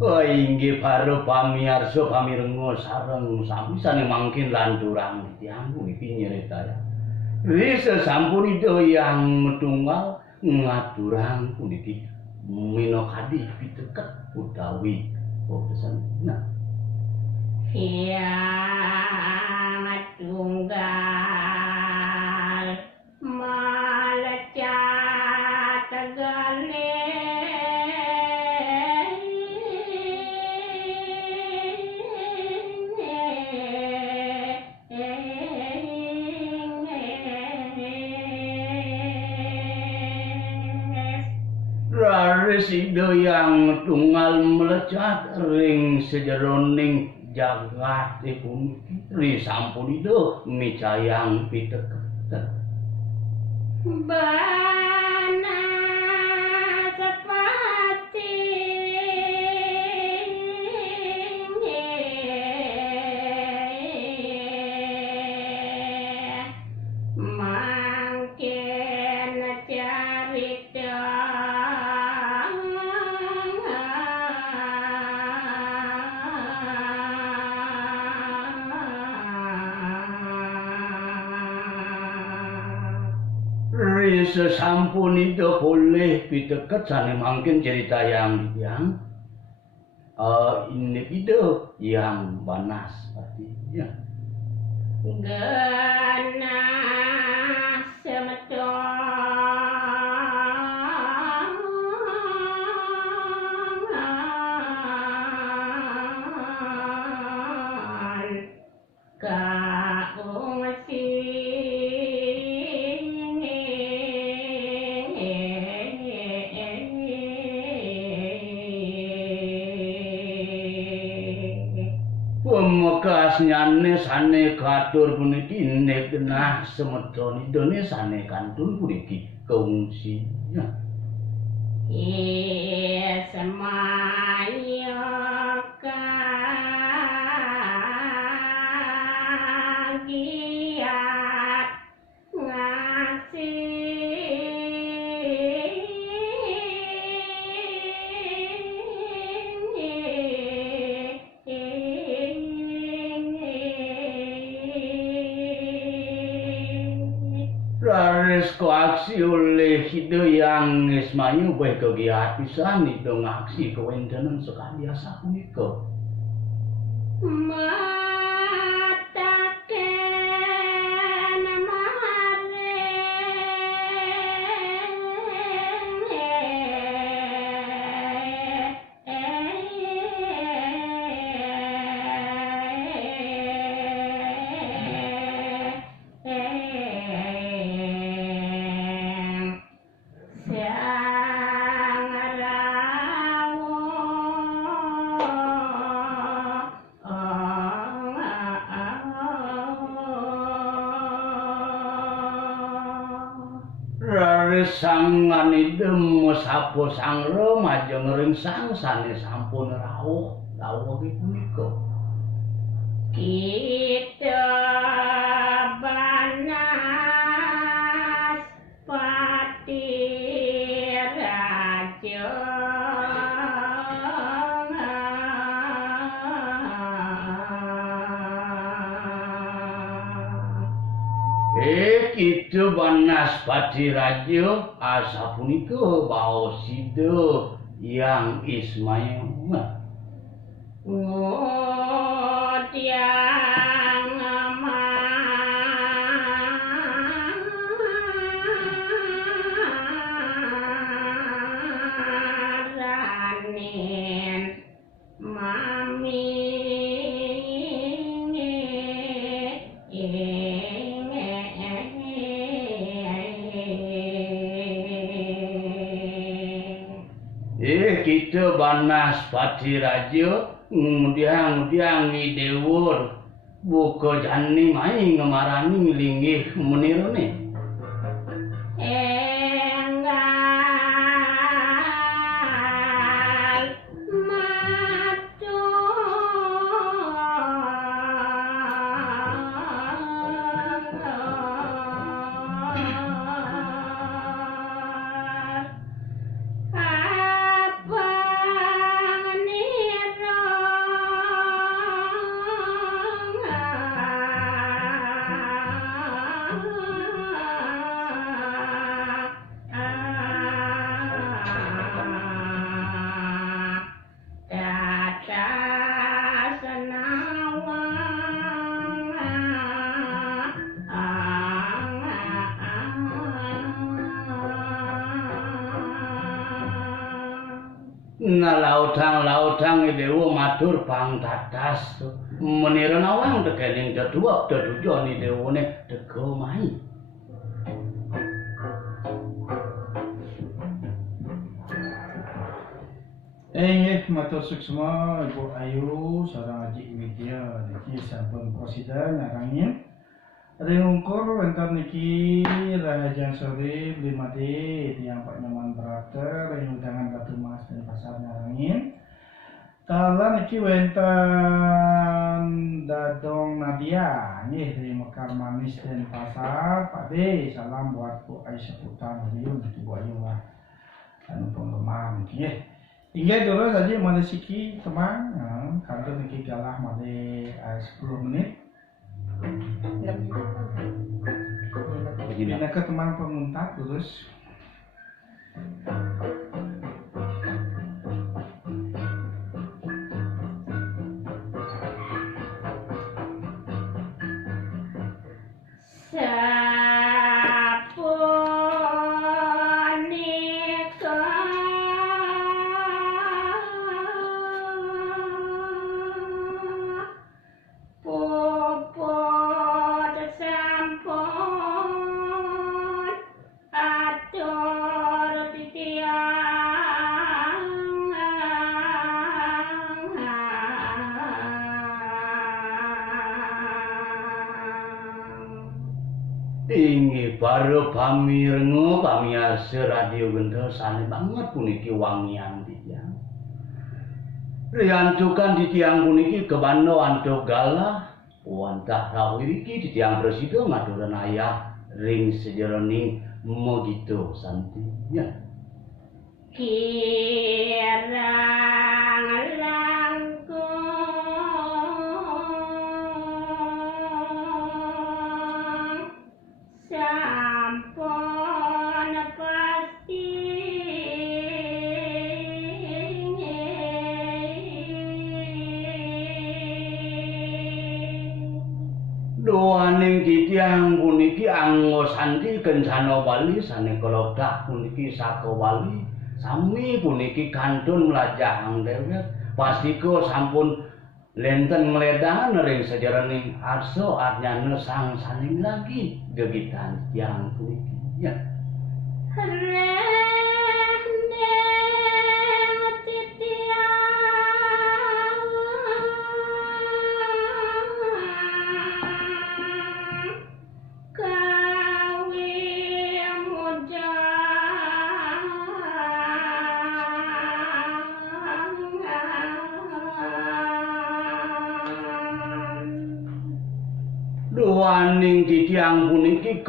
Oh inggih para pamirsa pamirengga sareng samisane mangkin landurang tiyangku iki nyeritaya. Wis sampunipun yang tunggal ngaturang puniki minakadi piteket utawi pesan. Nah. Yang tunggal malecat gale Raresida yang tunggal melecat ring sejeroning jagat puniki ri sampunida micayang piteket. Bana sepati mangken carita Sesampunipun boleh piteket sane mangkin cerita yang ini video yang panas artinya ganas semeton kaung Pemekasnyane sane katur puniki nek genah semeton idone sane kantun puniki keungsinya. Semaya kagiat Rares koaksi oleh Hidayang Ismail baik kegiat pisan itu ngaksi kewentenan sekaliasa punika. Sangan idem sapa sang remaja ngeringsang sane sampun rawuh punika. Kita banas pati raja Kita Banaspati Raja asa punika baos sida yang Ismail tiang maranin mami kita Banaspati Raja Mudiang idewur buka jani main ngemarani linggih menirone. Enggal matur abang ni lautang dewa matur pangtatas menira nawang tekening deduak dedujoni dewane dego mai. Matur suksma Ibu Ayu sareng Aji Widya niki sampun prosida narangin. Ringungkur wonten niki Rahajan Sore Blimati tiyang Pak Nyaman Brata ring undangan Batu Mas dan Pasar narangin. Kala niki wonten Dadong Nadia nggih dari Mekar Manis dan Pasar. Pak D, salam buat Bu Aisyah Utang Liun niki Bu Ayu lah. Anu penggemar niki nggih. Hingga dulu saja made siki teman, kantor niki galah made 10 menit. Bina ke teman penguntat terus. Inggih baru pamireng pamiarsa radio Gendel sane banget puniki wangian tiyang. Riantukan di tiang puniki kebando antuk galah wantah rawuh iki di tiang presida ngaturan ayah ring sejeroning begitu santinya. Kirang langkung sampun pasti Doaning titiang puniki anggo santi kencana wali sane kelokdak puniki saka wali sami puniki kantun melajahang dewek pastiko sampun lenten ngledangan ring sajaraning arso arnyana sang saning lagi gegitan tiang puniki ya. Doaning titiang puniki